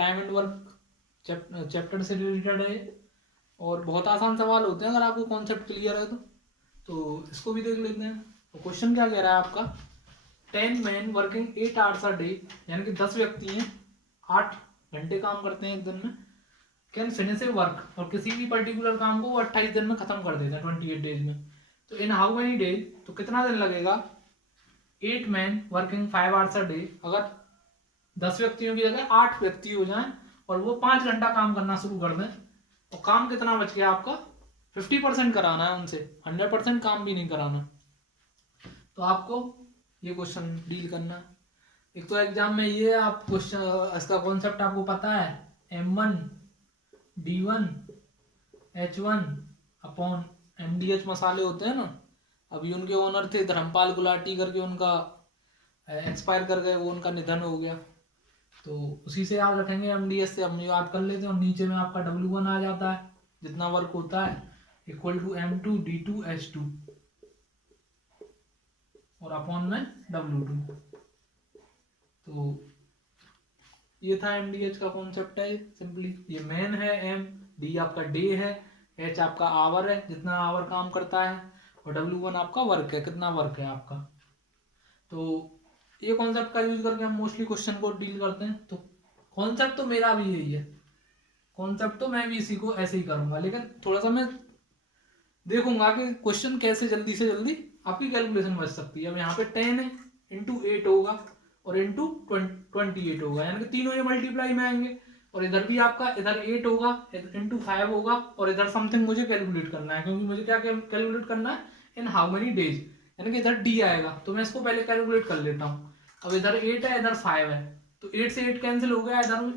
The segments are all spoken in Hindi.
टाइम एंड वर्क चैप्टर से रिलेटेड है और बहुत आसान सवाल होते हैं अगर आपको कॉन्सेप्ट क्लियर है तो इसको भी देख लेते हैं। तो क्वेश्चन क्या कह रहा है आपका, 10 man working 8 hours a day, यानी कि 10 व्यक्ति हैं 8 घंटे काम करते हैं एक दिन में, कैन फिनिश ए वर्क, और किसी भी पर्टिकुलर काम को वो 28 दिन में खत्म कर देते हैं 28 डेज में। तो इन हाउ मेनी डेज, तो कितना दिन लगेगा 8 man working 5 hours a day, अगर 10 व्यक्तियों की जगह 8 व्यक्ति हो जाएं और वो 5 घंटा काम करना शुरू कर दें, तो काम कितना बच गया आपका, 50% कराना है उनसे, 100% काम भी नहीं कराना। तो आपको ये क्वेश्चन डील करना है। एक तो एग्जाम में ये आप क्वेश्चन, इसका कॉन्सेप्ट आपको पता है, M1 D1 H1 upon MDH मसाले होते हैं ना, अभी उनके ओनर थे धर्मपाल गुलाटी करके, उनका एक्सपायर कर गए, वो उनका निधन हो गया, तो उसी से आप रखेंगे MDH से हम याद कर लेते हैं, और नीचे में आपका W1 आ जाता है, जितना वर्क होता है equal to M2 D2 H2 और अपॉन में W2। तो ये था MDH का कॉन्सेप्ट है सिंपली। ये मैन है, M, D आपका डे है, H आपका आवर है जितना आवर काम करता है, और W1 आपका वर्क है, कितना वर्क है आपका। तो ये कॉन्सेप्ट का यूज करके हम मोस्टली क्वेश्चन को डील करते हैं। तो कॉन्सेप्ट तो मेरा भी यही है, कॉन्सेप्ट तो मैं भी इसी को ऐसे ही करूंगा, लेकिन थोड़ा सा मैं देखूंगा कि क्वेश्चन कैसे जल्दी से जल्दी आपकी कैलकुलेशन बच सकती है। अब यहाँ पे 10 है, इंटू 8 होगा और इंटू 28 होगा, यानी कि तीनों ये मल्टीप्लाई में आएंगे, और इधर भी आपका इधर 8 होगा, इंटू 5 होगा, और इधर समथिंग मुझे कैलकुलेट करना है, क्योंकि मुझे क्या कैलकुलेट करना है, इन हाउ मेनी डेज, यानी कि इधर डी आएगा, तो मैं इसको पहले कैलकुलेट कर लेता हूँ। अब इधर 8 है, इधर 5 है, तो 8 से 8 कैंसिल हो गया, इधर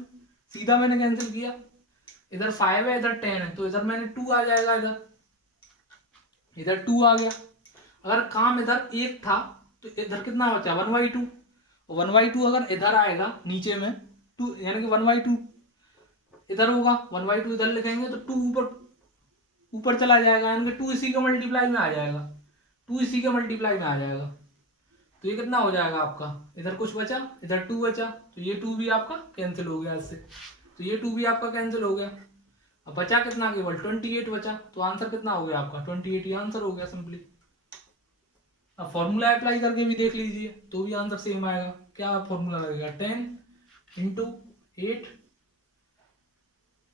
सीधा मैंने कैंसिल किया, इधर 5 है, इधर 10 है, तो इधर मैंने 2 आ जाएगा, इधर 2 आ गया। अगर काम इधर 1 था तो इधर कितना बचा 1/2, 1/2 अगर इधर आएगा नीचे में 2, यानी कि 1/2 इधर होगा, 1/2 इधर लिखेंगे तो 2 ऊपर ऊपर चला जाएगा, यानी कि 2 इसी के मल्टीप्लाई में आ जाएगा, 2 इसी के मल्टीप्लाई में आ जाएगा। तो ये कितना हो जाएगा आपका, इधर कुछ बचा, इधर 2 बचा, तो ये 2 भी आपका कैंसिल हो गया इससे, तो ये 2 भी आपका कैंसिल हो गया। अब बचा कितना, केवल 28 बचा, तो आंसर कितना हो गया आपका 28 ही आंसर हो गया सिंपली। अब फॉर्मूला अप्लाई करके भी देख लीजिए तो भी आंसर सेम आएगा। क्या फॉर्मूला लगेगा, 10 इंटू 8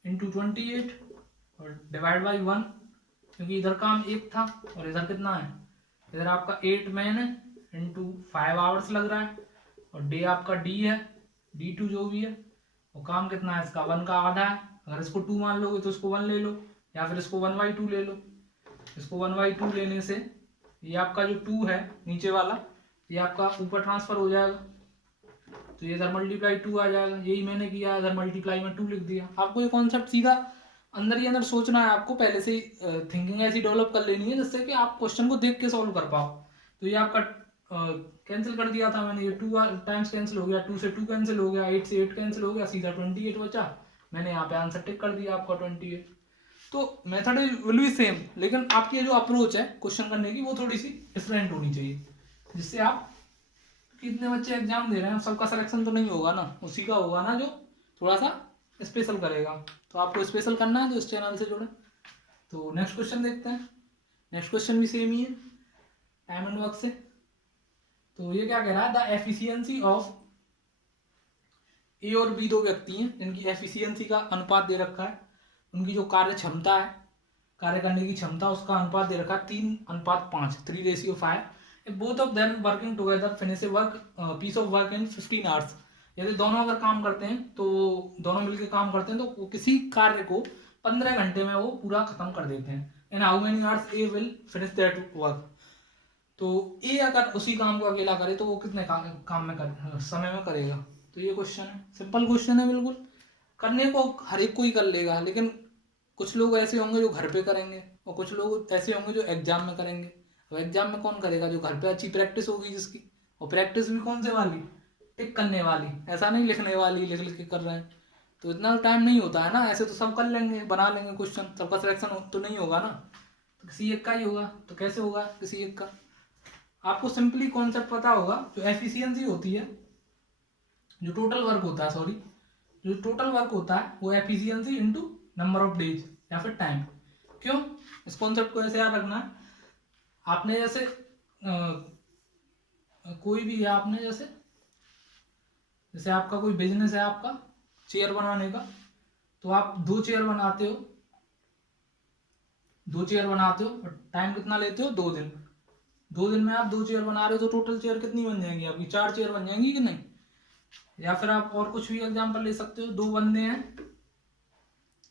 इंटू 28 और डिवाइड बाई 1, क्योंकि इधर काम 1 था और इधर कितना है, इधर आपका 8 मैन है इंटू 5 आवर्स लग रहा है, और डे आपका डी है, D2 जो भी है, और काम कितना है इसका 1 का आधा है, अगर इसको 2 मान लोगे तो इसको 1 ले लो, या फिर इसको 1/2 ले लो। इसको 1/2 लेने से ये आपका जो 2 है नीचे वाला, ये आपका ऊपर ट्रांसफर हो जाएगा, तो ये इधर मल्टीप्लाई 2 आ जाएगा, यही मैंने किया, इधर मल्टीप्लाई में 2 लिख दिया। आपको ये कॉन्सेप्ट सीधा अंदर ही अंदर सोचना है, आपको पहले से ही थिंकिंग ऐसी डेवलप कर लेनी है जिससे कि आप क्वेश्चन को देख के सॉल्व कर पाओ। तो ये आपका कैंसिल कर दिया था मैंने, ये 2 टाइम्स कैंसिल हो गया, 2 से 2 कैंसिल हो गया, 8 से 8 कैंसिल हो गया, सीधा 28 बचा, मैंने यहाँ पे आंसर टिक कर दिया आपका 28। तो मेथड विल बी सेम, लेकिन आपकी ये जो अप्रोच है क्वेश्चन करने की वो थोड़ी सी डिफरेंट होनी चाहिए, जिससे आप, कितने बच्चे एग्जाम दे रहे हैं, सबका सिलेक्शन तो नहीं होगा ना, उसी का होगा ना जो थोड़ा सा स्पेशल करेगा। तो आपको स्पेशल करना है तो इस चैनल से जुड़े। तो नेक्स्ट क्वेश्चन देखते हैं। नेक्स्ट क्वेश्चन भी सेम ही है, टाइम एंड वर्क से। तो ये क्या कह रहा है, द एफिशिएंसी ऑफ ए और बी, दो व्यक्ति हैं जिनकी एफिशिएंसी का अनुपात दे रखा है, उनकी जो कार्य क्षमता है, कार्य करने की क्षमता, उसका अनुपात दे रखा है 3:5, 3:5। Both of them working together finish a work piece of work in 15 hours. यदि दोनों अगर काम करते हैं तो दोनों मिलकर काम करते हैं तो वो किसी कार्य को 15 घंटे में वो पूरा खत्म कर देते हैं। In how many hours a will finish that work. तो ए अगर उसी काम को अकेला करे तो वो कितने काम में समय में करेगा। तो ये क्वेश्चन है, सिंपल क्वेश्चन है बिल्कुल, करने को हर एक कोई कर लेगा, लेकिन कुछ लोग ऐसे होंगे जो घर पे करेंगे और कुछ लोग ऐसे होंगे जो एग्जाम में करेंगे। अब एग्जाम में कौन करेगा, जो घर पे अच्छी प्रैक्टिस होगी जिसकी, और प्रैक्टिस भी कौन से वाली, टिक करने वाली, ऐसा नहीं लिखने वाली लिख लिख के कर रहे हैं। तो इतना टाइम नहीं होता है ना, ऐसे तो सब कर लेंगे, बना लेंगे क्वेश्चन, सबका सिलेक्शन तो नहीं होगा ना, तो किसी एक का ही होगा। तो कैसे होगा किसी एक का, आपको सिंपली कॉन्सेप्ट पता होगा, जो एफिशिएंसी होती है, जो टोटल वर्क होता है, सॉरी, जो टोटल वर्क होता है वो efficiency into number of days या फिर टाइम। क्यों? इस कॉन्सेप्ट को ऐसे याद रखना है। आपने जैसे कोई भी है, आपने जैसे आपका कोई बिजनेस है, आपका चेयर बनाने का, तो आप 2 चेयर बनाते हो, 2 चेयर बनाते हो और टाइम कितना लेते हो? 2 दिन। 2 दिन में आप 2 चेयर बना रहे हो तो टोटल चेयर कितनी बन जाएंगी आपकी? 4 चेयर बन जाएंगी कि नहीं? या फिर आप और कुछ भी एग्जांपल ले सकते हो। 2 बंदे हैं,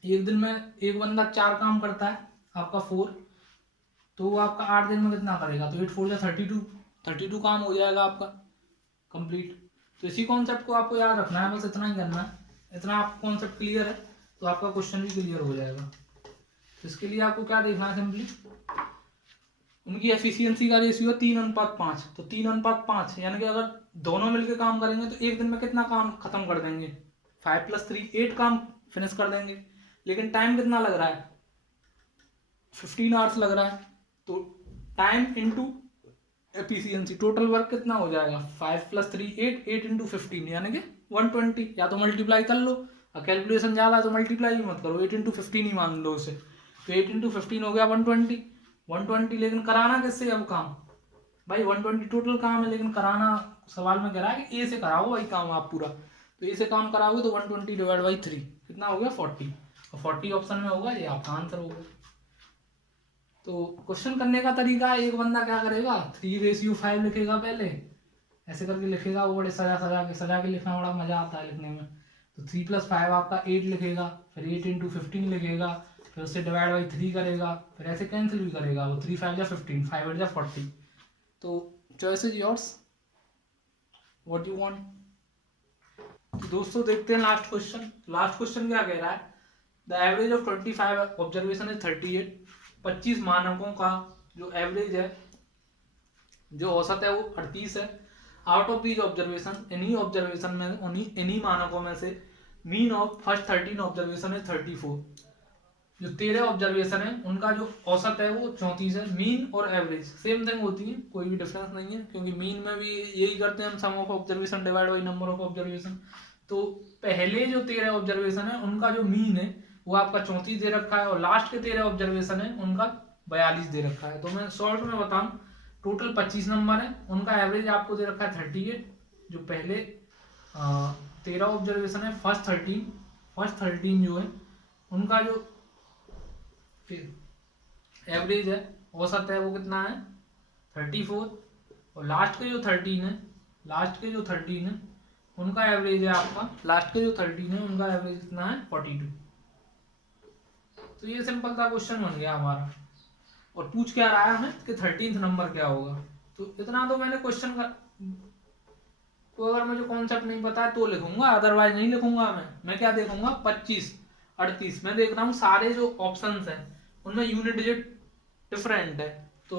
एक दिन में एक बंदा 4 काम करता है, आपका 4, तो वो आपका 8 दिन में कितना करेगा? तो 8 4 जा 32 काम हो जाएगा आपका कंप्लीट। तो इसी कॉन्सेप्ट को आपको याद रखना है, बस इतना ही करना है। इतना आप कॉन्सेप्ट क्लियर है तो आपका क्वेश्चन भी क्लियर हो जाएगा। तो इसके लिए आपको क्या देखना है? सिंपली उनकी एफिशिएंसी का रेशियो 3:5। तो 3:5 यानी कि अगर दोनों मिलकर काम करेंगे तो एक दिन में कितना काम खत्म कर देंगे? 5 + 3 8 काम फिनिश कर देंगे। लेकिन टाइम कितना लग रहा है? 15 आवर्स लग रहा है। तो time into efficiency, total work कितना हो जाएगा? 5 + 3 8 8 × 15 यानी कि 120। या तो मल्टीप्लाई कर लो, और कैलकुलेशन ज़्यादा है तो मल्टीप्लाई ही मत करो, 8 × 15 ही मान लो उसे। तो 8 × 15 हो गया 120। लेकिन कराना किससे अब काम? भाई 120 टोटल काम है, लेकिन कराना सवाल में कह रहा है कि ए से कराओ भाई काम आप पूरा। तो ए से काम कराओगे तो 120/3 कितना हो गया? 40। और 40 ऑप्शन में होगा, ये आपका आंसर होगा। तो क्वेश्चन करने का तरीका, एक बंदा क्या करेगा, 3:5 लिखेगा पहले, ऐसे करके लिखेगा। वो बड़े सजा के लिखना बड़ा मजा आता है लिखने में। तो 3 + 5 आपका 8 लिखेगा, फिर 8 × 15 लिखेगा, फिर उससे /3 करेगा, फिर ऐसे कैंसिल भी करेगा। वो 3 5 जा 15, 5 8 जा 40। तो choice is yours, what you want. तो दोस्तों देखते हैं लास्ट क्वेश्चन। लास्ट क्वेश्चन क्या कह रहा है? The average of 25 observation is 38। 25 मानकों का जो एवरेज है, जो औसत है, वो 38 है। आउट ऑफ दीज ऑब्जर्वेशन, इन्हीं ऑब्जर्वेशन में, इन्हीं मानकों में से मीन ऑफ फर्स्ट 13 ऑब्जर्वेशन है 34। जो 13 ऑब्जर्वेशन है उनका जो औसत है वो 34 है। मीन और एवरेज सेम थिंग होती है, कोई भी डिफरेंस नहीं है, क्योंकि मीन में भी यही करते हैं हम, sum of observation divide by number of observation. तो पहले जो 13 ऑब्जर्वेशन है उनका जो मीन है वो आपका 34 दे रखा है, और लास्ट के 13 ऑब्जर्वेशन है उनका 42 दे रखा है। तो मैं शॉर्ट में बताऊं, टोटल 25 नंबर है, उनका एवरेज आपको दे रखा है 38। जो पहले 13 ऑब्जर्वेशन है, फर्स्ट 13 जो है उनका जो फिर एवरेज है, औसत है, वो कितना है? 34। और लास्ट के जो 13 है उनका एवरेज है आपका, लास्ट के जो 13 है उनका एवरेज कितना है? 42। तो ये सिंपल सा क्वेश्चन बन गया हमारा। और पूछ क्या रहा है हमें कि 13th नंबर क्या होगा। तो इतना तो मैंने क्वेश्चन का, तो अगर मुझे कॉन्सेप्ट नहीं पता है तो लिखूंगा, अदरवाइज नहीं लिखूंगा। मैं क्या देखूंगा? 25 38 मैं देख रहा हूँ सारे जो ऑप्शंस हैं उनमें यूनिट डिजिट डिफरेंट है। तो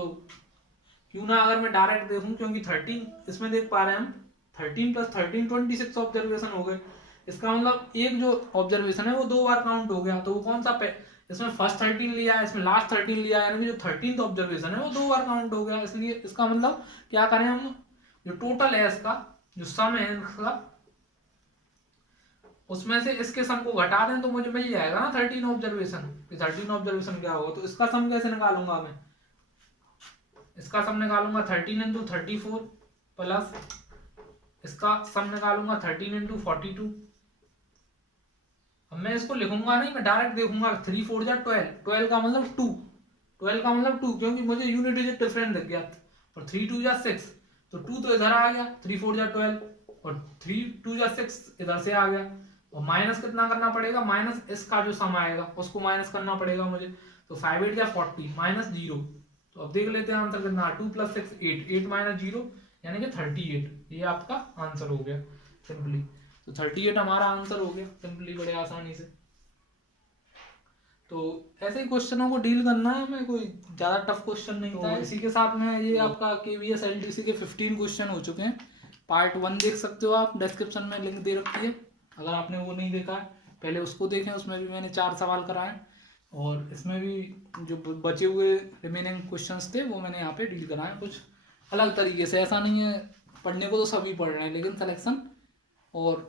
क्यों ना अगर मैं डायरेक्ट देखूं, क्योंकि 13 इसमें देख पा रहे हैं हम, 13 + 13 26 ऑब्जर्वेशन हो गए। इसका मतलब एक जो ऑब्जर्वेशन है वो 2 बार काउंट हो गया। तो वो कौन सा इसमें फर्स्ट 13 लिया है, इसमें लास्ट 13 लिया है, यानी कि जो 13th ऑब्जर्वेशन है वो 2 बार काउंट हो गया। इसलिए इसका मतलब क्या करें हम, जो टोटल है इसका, जो सम है इसका, उसमें से इसके सम को घटा दें तो मुझे मिल जाएगा ना 13 ऑब्जर्वेशन। 13 ऑब्जर्वेशन क्या होगा? तो इसका सम कैसे निकालूंगा मैं? इसका सम निकालूंगा 13 × 34 प्लस इसका सम निकालूंगा 13 × 42। अब मैं इसको लिखूंगा नहीं, मैं डायरेक्ट देखूंगा। 3 4 जा 12, 12 का मतलब 2, 12 का मतलब 2, क्योंकि मुझे यूनिट डिजिट डिफरेंट दिख गया। और 3 2 जा 6, तो 2 तो इधर आ गया, 3 4 जा 12, और 3 2 जा 6 इधर से आ गया। और माइनस कितना करना पड़ेगा? माइनस इसका जो सम आएगा उसको माइनस करना पड़ेगा मुझे। तो 5 8 जा 40 माइनस 0। तो अब देख लेते हैं आंसर कितना। 2 + 6 8, 8 - 0 यानी कि 38। ये आपका आंसर हो गया सिंपली। तो 38 हमारा आंसर हो गया सिंपली, बड़े आसानी से। तो ऐसे ही क्वेश्चनों को डील करना है हमें, कोई ज़्यादा टफ क्वेश्चन नहीं होता है। इसी के साथ में ये आपका KVS LTC के 15 क्वेश्चन हो चुके हैं। पार्ट 1 देख सकते हो आप, डिस्क्रिप्शन में लिंक दे रखी है, अगर आपने वो नहीं देखा है पहले उसको देखें। उसमें भी मैंने 4 सवाल कराए, और इसमें भी जो बचे हुए रिमेनिंग क्वेश्चंस थे वो मैंने यहाँ पे डील कराए कुछ अलग तरीके से। ऐसा नहीं है, पढ़ने को तो सभी पढ़ रहे हैं, लेकिन सिलेक्शन और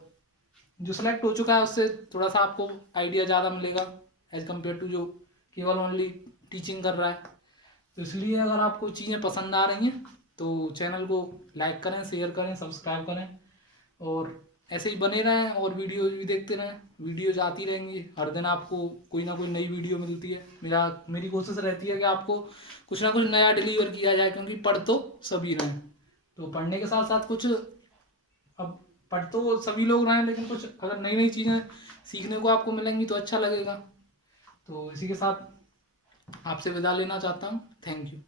जो सेलेक्ट हो चुका है उससे थोड़ा सा आपको आइडिया ज़्यादा मिलेगा एज कम्पेयर टू जो केवल ओनली टीचिंग कर रहा है। तो इसलिए अगर आपको चीज़ें पसंद आ रही हैं तो चैनल को लाइक करें, शेयर करें, सब्सक्राइब करें और ऐसे ही बने रहें और वीडियो भी देखते रहें। वीडियोज आती रहेंगी, हर दिन आपको कोई ना कोई नई वीडियो मिलती है। मेरी कोशिश रहती है कि आपको कुछ ना कुछ नया डिलीवर किया जाए, क्योंकि पढ़ तो सभी रहें। तो पढ़ने के साथ साथ कुछ, अब पढ़ तो सभी लोग रहे हैं, लेकिन कुछ अगर नई नई चीज़ें सीखने को आपको मिलेंगी तो अच्छा लगेगा। तो इसी के साथ आपसे विदा लेना चाहता हूँ। Thank you.